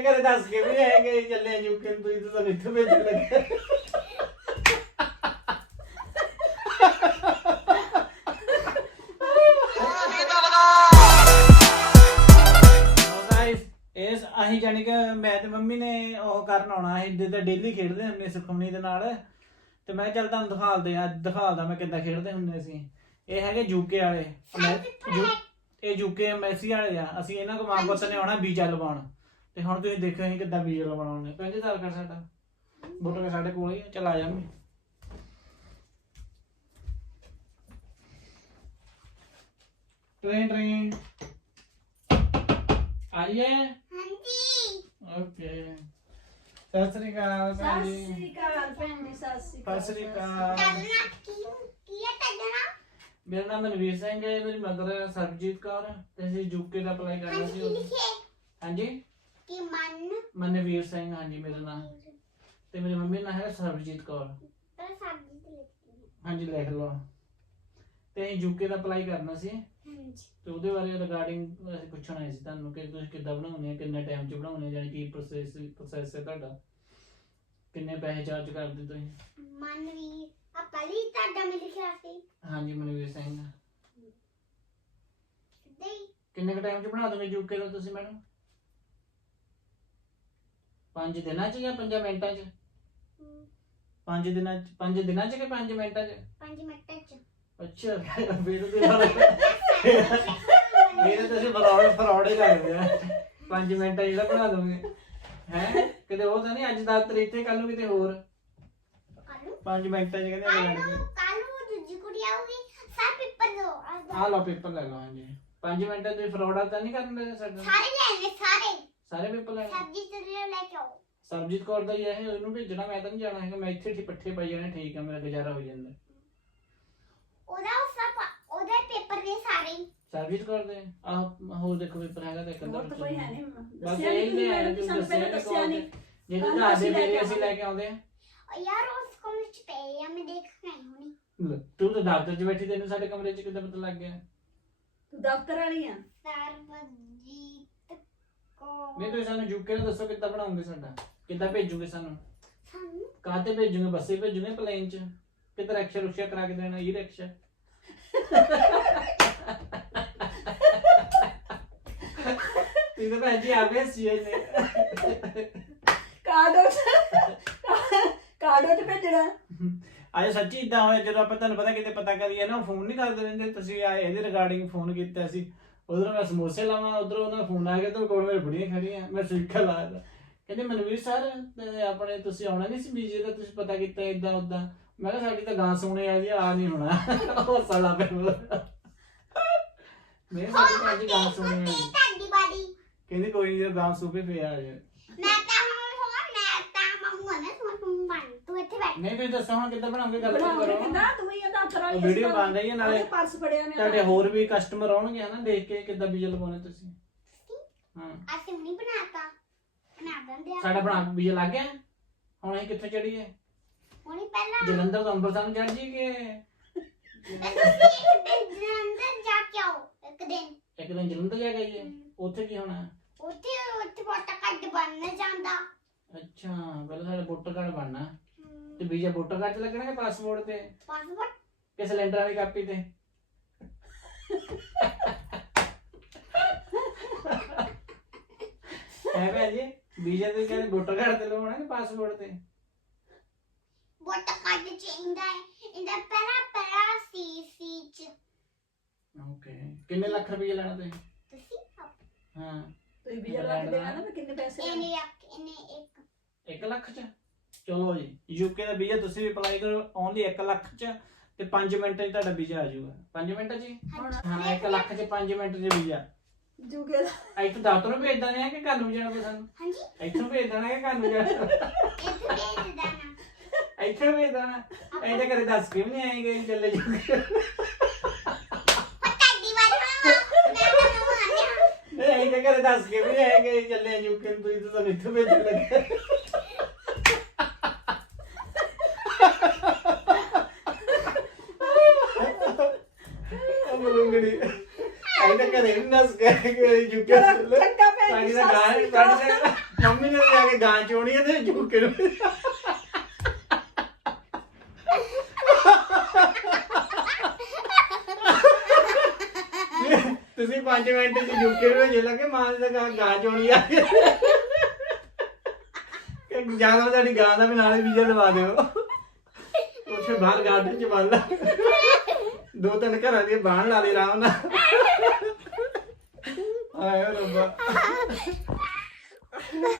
ਇਹਦੇ ਘਰੇ ਦੱਸ ਕੇ ਵੀ ਆਏ ਚੱਲੇ ਯੂਕੇ ਨੂੰ, ਤੁਸੀਂ ਤਾਂ ਸਾਨੂੰ ਇੱਥੇ ਭੇਜਣ ਲੱਗੇ। ਇਸ ਅਸੀਂ ਜਾਨੀ ਕਿ ਮੈਂ ਤੇ ਮੰਮੀ ਨੇ ਉਹ ਕਰਨ ਆਉਣਾ ਅਸੀਂ ਜਿੱਦਾਂ ਡੇਲੀ ਖੇਡਦੇ ਹੁੰਦੇ ਸੁਖਮਨੀ ਦੇ ਨਾਲ। ਤੇ ਮੈਂ ਕਿਹਾ ਚੱਲ ਤੁਹਾਨੂੰ ਦਿਖਾਲਦੇ ਆ ਦਿਖਾਲਦਾ ਮੈਂ ਕਿੱਦਾਂ ਖੇਡਦੇ ਹੁੰਦੇ ਸੀ। ਇਹ ਹੈਗੇ ਯੂਕੇ ਵਾਲੇ, ਮੈਂ- ਯੂ- ਇਹ ਯੂਕੇ ਮੈਸੀ ਵਾਲੇ ਆ, ਅਸੀਂ ਇਹਨਾਂ ਕੋ ਮਾਂ ਪੁੱਤ ਨੇ ਆਉਣਾ ਵੀਜ਼ਾ ਲਵਾਉਣ। ਤੇ ਹੁਣ ਤੁਸੀਂ ਦੇਖੋ ਅਸੀਂ ਕਿੱਦਾਂ ਵੀਜ਼ਾ ਲਵਾਉਣੇ ਪਹਿਲੇ ਸਾਲ ਕਰ ਸਾਡਾ। ਬੁੱਟਰ ਸਾਡੇ ਕੋਲ ਹੀ ਆ, ਚੱਲ ਆ ਟ੍ਰੇਨ ਟ੍ਰੇਨ। ਆਈਏ ਹਾਂਜੀ। ਓਕੇ। ਸਤਿ ਸ੍ਰੀ ਅਕਾਲ ਭੈਣ ਸਤਿ ਜੀ। ਸ੍ਰੀ ਅਕਾਲ ਭੈਣ ਜੀ ਸਤਿ ਸ੍ਰੀ ਸਤਿ ਸ੍ਰੀ ਅਕਾਲ। ਤਦਨਾ ਕੀ ਕੀ ਹੈ ਤਦਨਾ ਮੇਰਾ ਨਾਮ ਮਨਵੀਰ ਸਿੰਘ ਹੈ ਮੇਰੀ ਮਦਰ ਸਰਬਜੀਤ ਕੌਰ ਤੇ ਅਸੀਂ ਯੂਕੇ ਦਾ ਅਪਲਾਈ ਕਰਨਾ ਸੀ। ਹਾਂਜੀ? ਕਿ ਮਨ? ਮਨਵੀਰ ਸਿੰਘ ਹਾਂਜੀ ਮੇਰਾ ਨਾਮ ਤੇ ਮੇਰੀ ਮੰਮੀ ਦਾ ਨਾਮ ਹੈ ਸਰਬਜੀਤ ਕੌਰ। ਪਰ ਸਾਡੀ ਤੇ ਲਿਖੀ ਹਾਂਜੀ ਲਿਖ ਲਓ। ਤੇ ਅਸੀਂ ਯੂਕੇ ਦਾ ਅਪਲਾਈ ਕਰਨਾ ਸੀ। ਹਾਂਜੀ। ਤੇ ਉਹਦੇ ਬਾਰੇ ਰਿਗਾਰਡਿੰਗ ਅਸੀਂ ਪੁੱਛਣਾ ਸੀ ਤੁਹਾਨੂੰ ਕਿ ਤੁਸੀਂ ਕਿੱਦਾਂ ਬਣਾਉਣੇ ਆ ਕਿੰਨੇ ਟਾਈਮ 'ਚ ਬਣਾਉਣੇ ਆ ਯਾਨੀ ਕੀ ਪ੍ਰੋਸੈਸ ਪ੍ਰੋਸੈਸ ਹੈ ਤੁਹਾਡਾ। ਕਿੰਨੇ ਪੈਸੇ ਚਾਰਜ ਕਰਦੇ ਤੁਸੀਂ? ਮਨ ਵੀ ਆ ਪਹਿਲੀ ਤੁਹਾਡਾ ਮੈਂ ਲਿਖਿਆ ਸੀ। ਹਾਂਜੀ ਮਨਵੀਰ ਸਿੰਘ। ਦੇ ਕਿੰਨੇ ਕ ਟਾਈਮ 'ਚ ਬਣਾ ਦੋਗੇ ਯੂਕੇ ਦਾ ਤੁਸੀਂ ਮੈਡਮ 5 ਦਿਨਾਂ 'ਚ ਜਾਂ 5 ਮਿੰਟਾਂ 'ਚ? 5 ਦਿਨਾਂ 'ਚ 5 ਦਿਨਾਂ 'ਚ ਕਿ 5 ਮਿੰਟਾਂ 'ਚ? 5 ਮਿੰਟਾਂ ਚ। ਅੱਛਾ ਫਿਰ ਤੇ ਮੇਰੇ ਤਾਂ ਅਸੀਂ ਫਰਾਡ ਫਰਾਡ ਹੀ ਲੱਗਦੇ ਆ। 5 ਮਿੰਟਾਂ 'ਚ ਜਿਹੜਾ ਬਣਾ ਦੋਗੇ ਹੈ? ਕਿਤੇ ਉਹ ਤਾਂ ਨਹੀਂ ਅੱਜ ਦਾ ਤਰੀਕ ਕੱਲ ਨੂੰ ਕਿਤੇ ਹੋਰ। ਕੱਲੂ 5 ਮਿੰਟਾਂ 'ਚ ਕਹਿੰਦੇ ਬਣਾ ਕੱਲੂ ਕੱਲੂ ਦੂਜੀ ਕੁੜੀ ਆਊਗੀ ਸਭ ਪੇਪਰ ਦੋ ਆ ਲਓ ਪੇਪਰ ਲੈ ਲਓ ਹਾਂਜੀ। 5 ਮਿੰਟਾਂ 'ਚ ਫਰਾਡ ਤਾਂ ਨਹੀਂ ਕਰਨ ਦੇ ਸਾਡਾ ਸਾਰੇ ਲੈ ਲੈ ਸਾਰੇ। ਸਾਰੇ ਪੇਪਰ ਲੈ ਸਬਜੀ ਤੇ ਲੈ ਕੇ ਆਓ। ਸਰਬਜੀਤ ਕੌਰ ਦਾ ਹੀ ਹੈ ਇਹ ਉਹਨੂੰ ਭੇਜਣਾ ਮੈਂ ਤਾਂ ਨਹੀਂ ਜਾਣਾ ਹੈਗਾ ਮੈਂ ਇੱਥੇ ਠੀ ਪੱਠੇ ਪਾਈ ਜਾਣੇ ਠੀਕ ਆ ਮੇਰਾ ਗੁਜ਼ਾਰਾ ਹੋ ਜਾਂਦਾ। ਉਹਦਾ ਉਹ ਸਭ ਉਹਦੇ ਪੇਪਰ ਦੇ ਸਾਰੇ ਹੀ। ਸਰਬਜੀਤ ਕੌਰ ਦੇ? ਆਹ ਹੋਰ ਦੇਖੋ ਪੇਪਰ ਹੈਗਾ ਤੇ ਕੰਦਰ ਹੋਰ ਤਾਂ ਕੋਈ ਹੈ ਨਹੀਂ ਬਸ ਦੱਸਿਆ ਇਹ ਨਹੀਂ ਮੈਨੂੰ ਤੁਸੀਂ ਸਾਨੂੰ ਪਹਿਲਾਂ ਦੱਸਿਆ ਨਹੀਂ ਜੇ ਕੱਲ੍ਹ ਤਾਂ ਅਸੀਂ ਆਦੇ ਲੈ ਕੇ ਅਸੀਂ ਲੈ ਕੇ ਆਉਂਦੇ ਆ। ਉਹ ਯਾਰ ਉਸ ਕੋਲ ਚ ਪਏ ਆ ਮੈਂ ਦੇਖ ਕੇ ਆਈ ਹੁਣੀ। ਲੈ, ਤੂੰ ਤਾਂ ਦਫ਼ਤਰ 'ਚ ਬੈਠੀ ਤੈਨੂੰ ਸਾਡੇ ਕਮਰੇ 'ਚ ਕਿੱਦਾਂ ਪਤਾ ਲੱਗ ਗਿਆ? ਤੂੰ ਦਫ਼ਤਰ ਵਾਲੀ ਆ। ਸਰਬਜੀਤ ਨਹੀਂ ਤੁਸੀਂ ਸਾਨੂੰ ਯੂਕੇ ਦਾ ਦੱਸੋ ਕਿੱਦਾਂ ਬਣਾਉਂਗੇ ਸਾਡਾ? ਕਿੱਦਾਂ ਭੇਜੋਗੇ ਸਾਨੂੰ? ਸਾਨੂੰ? ਕਾਹਤੇ ਭੇਜੋਗੇ? ਬੱਸੇ ਭੇਜੋਗੇ ਪਲੇਨ 'ਚ? ਕਿੱਧਰ ਰਿਕਸ਼ਾ ਰੁਕਸ਼ਾ ਕਰਾ ਕੇ ਦੇਣਾ ਇਹ ਰਿਕਸ਼ਾ? ਤੀ ਤਾਂ ਭੈਣ ਜੀ ਆਵੇ ਸੀ ਨੇ ਕਾਰਡੋ ਕਾਰਡੋ ਚ ਭੇਜਣਾ। ਅੱਜ ਸੱਚੀ ਇਦਾਂ ਹੋਇਆ ਜਦੋਂ ਆਪਾਂ ਤੁਹਾਨੂੰ ਪਤਾ ਕਿਤੇ ਪਤਾ ਕਰੀਏ ਨਾ ਫੋਨ ਨਹੀਂ ਕਰਦੇ ਰਹਿੰਦੇ। ਤੁਸੀਂ ਆ ਇਹਦੇ ਰਿਗਾਰਡਿੰਗ ਫੋਨ ਕੀਤਾ ਸੀ। ਉਧਰੋਂ ਮੈਂ ਸਮੋਸੇ ਲਾਵਾਂ ਉਧਰੋਂ ਉਹਨਾਂ ਫੋਨ ਆ ਗਿਆ ਤੇ ਕੋਲ ਮੇਰੇ ਬੁੜੀਆਂ ਖੜੀਆਂ ਮੈਂ ਸਿੱਖਾ ਲਾਇਆ ਕਹਿੰਦੇ ਮਨਵੀਰ ਸਰ ਤੇ ਆਪਣੇ ਤੁਸੀਂ ਆਉਣਾ ਨਹੀਂ ਸੀ ਬੀਜੇ ਦਾ ਤੁਸੀਂ ਪਤਾ ਕੀਤਾ ਇਦਾਂ ਉਦਾਂ ਮੈਂ ਕਿਹਾ ਸਾਡੀ ਤਾਂ ਗਾਂ ਸੁਣੇ ਆ ਜੀ ਆ ਨਹੀਂ ਹੋਣਾ। ਉਹ ਸਾਲਾ ਪੈ ਮੈਂ ਸਾਡੀ ਤਾਂ ਅੱਜ ਗਾਂ ਸੁਣੇ ਆ ਜੀ। ਕਹਿੰਦੀ ਕੋਈ ਨਹੀਂ ਗਾਂ ਸੂਪੇ ਪਿਆ ਆ ਜੀ ਮੈਂ ਤਾਂ ਹੁਣ ਹੋਰ ਮੈਂ ਤਾਂ ਮੰਗੂਗਾ ਨਾ ਤੂੰ ਤੂੰ ਬਣ ਤੂੰ ਇੱਥੇ ਬੈਠ ਨਹੀਂ ਤੁਸੀਂ ਦੱਸੋ ਹੁਣ ਕਿੱਦਾਂ ਬਣਾਉਂਗੇ ਗੱਲ ਬਣਾਉਂਗੇ ਕਰੋ ਕਿੱਦਾਂ? ਤੂੰ ਹੀ ਦਫ਼ਤਰ ਵਾਲੀ ਉਹ ਵੀਡੀਓ ਬਣ ਰਹੀ ਹੈ ਨਾਲੇ ਪਰਸ ਫੜਿਆ ਮੈਂ ਤੁਹਾਡੇ ਹੋਰ ਵੀ ਕਸਟਮਰ ਆਉਣਗੇ ਹਨਾ ਦੇਖ ਕੇ ਕਿੱਦਾਂ ਬੀਜ ਲਗਾਉਣੇ ਤੁਸੀਂ। ਹਾਂ। ਅਸੀਂ ਨਹੀਂ ਬਣਾਤਾ। ਬਣਾ ਦਿੰਦੇ ਆ। ਸਾਡਾ ਬਣਾ ਬੀਜ ਲੱਗ ਗਿਆ। ਹੁਣ ਅਸੀਂ ਕਿੱਥੇ ਚੜੀਏ ਹੁਣੀ ਪਹਿਲਾਂ। ਜਲੰਧਰ ਤੋਂ ਅੰਮ੍ਰਿਤਸਰ ਨੂੰ ਚੜ ਜੀਏ ਜਲੰਧਰ ਜਾ ਕੇ ਆਓ। ਇੱਕ ਦਿਨ। ਇੱਕ ਦਿਨ ਜਲੰਧਰ ਜਾ ਕੇ ਆਈਏ? ਉੱਥੇ ਕੀ ਹੋਣਾ? ਉੱਥੇ ਉੱਥੇ ਵੋਟਰ ਕਾਰਡ ਬਣ ਜਾਂਦਾ। ਅੱਛਾ ਪਹਿਲਾਂ ਸਾਡਾ ਵੋਟਰ ਕਾਰਡ ਬਣਨਾ। ਤੇ ਵੀਜ਼ਾ ਵੋਟਰ ਕਾਰਡ ਤੇ ਲੱਗਣਾ ਕਿ ਪਾਸਪੋਰਟ ਤੇ? ਪਾਸਪੋਰਟ। ਕਿ ਸਿਲੰਡਰ ਵਾਲੀ ਕਾਪੀ ਤੇ? ਹੈ ਭੈਣ ਜੀ ਵੀਜ਼ਾ ਤੇ ਕਹਿੰਦੇ ਵੋਟਰ ਕਾਰਡ ਤੇ ਲਵਾਉਣਾ ਕਿ ਪਾਸਪੋਰਟ ਤੇ? ਵੋਟਰ ਕਾਰਡ ਚਾਹੀਦਾ ਹੈ ਇਹਦਾ ਪਹਿਲਾ ਪਹਿਲਾ ਸੀ ਸੀ ਚ। ਓਕੇ ਕਿੰਨੇ ਲੱਖ ਰੁਪਏ ਲੈਣਾ ਤੁਸੀਂ? ਹਾਂ। ਤੁਸੀਂ ਵੀਜ਼ਾ ਲਾ ਕੇ ਦੇਣਾ ਨਾ ਕਿੰਨੇ ਪੈਸੇ ਲੈਣੇ? ਇਹਨੇ ਇੱਕ- ਇਹਨੇ ਇੱਕ 1 ਲੱਖ ਚ? ਚਲੋ ਜੀ? ਯੂਕੇ ਦਾ ਵੀਜ਼ਾ ਤੁਸੀਂ ਵੀ ਅਪਲਾਈ ਕਰੋ ਓਨਲੀ 1 ਲੱਖ ਚ ਤੇ 5 ਮਿੰਟ 'ਚ ਤੁਹਾਡਾ ਵੀਜ਼ਾ ਆ ਜਾਊਗਾ। 5 ਮਿੰਟ ਜੀ? ਹੁਣ ਹਾਂ 1 ਲੱਖ ਚ 5 ਮਿੰਟ 'ਚ ਵੀਜ਼ਾ। ਜੂਗੇ ਦਾ। ਇੱਥੋਂ ਦਫ਼ਤਰੋਂ ਭੇਜ ਦੇਣਾ ਹੈ ਕਿ ਘਰ ਨੂੰ ਜਾਣਾ ਪਸੰਦ ਹਾਂਜੀ। ਇੱਥੋਂ ਭੇਜ ਦੇਣਾ ਹੈ ਕਿ ਘਰ ਨੂੰ ਜਾਣਾ? ਇੱਥੇ ਭੇਜ ਦੇਣਾ। ਇੱਥੇ ਭੇਜ ਦੇਣਾ। ਐਂ ਕਰੇ ਦੱਸ ਕੇ ਵੀ ਨਹੀਂ ਆਏਗੇ ਚੱਲੇ ਜੂਗੇ ਤੁਹਾਡੀ ਵਾਰੀ ਹਾਂ ਮੈਂ ਤਾਂ ਮੰਗਾਉਂਦੀ ਹਾਂ ਐਂ ਕਰੇ ਦੱਸ ਕੇ ਵੀ ਨਹੀਂ ਆਏਗੇ ਚੱਲੇ ਯੂਕੇ ਨੂੰ ਤੁਸੀਂ ਤਾਂ ਸਾਨੂੰ ਇੱਥੇ ਭੇਜਣ ਲੱਗੇ। ਐਂ ਤਾਂ ਕਰੇ ਵੀ ਨਸ ਕੇ ਯੂਕੇ ਚੱਲੇ। ਚੰਗਾ ਭੈਣ ਸਾਡੀ ਦਾ ਸ੍ਰੀ ਸਾਡੀ ਅਕਾਲ। ਦਾ ਗਾਂ ਚੋਣੀ ਤੇ ਝੂਕੇ ਨੂੰ ਤੁਸੀਂ 5 ਮਿੰਟ ਚ ਝੂਕੇ ਨੂੰ ਜੇ ਲੱਗੇ ਮਾਂ ਦੇ ਗਾਂ ਗਾਂ ਚੋਣੀ ਆ। ਕਿ ਜ਼ਿਆਦਾ ਤੁਹਾਡੀ ਗਾਂ ਦਾ ਵੀ ਨਾਲੇ ਵੀਜ਼ਾ ਦਵਾ ਦਿਓ। ਉੱਥੇ ਬਾਹਰ ਗਾਰਡਨ ਚ ਬੰਨ ਲਾ। ਦੋ ਤਿੰਨ ਘਰਾਂ ਦੀ ਬਾਹਣ ਲਾ ਦੇ ਆਰਾਮ ਨਾਲ। 哎呀老婆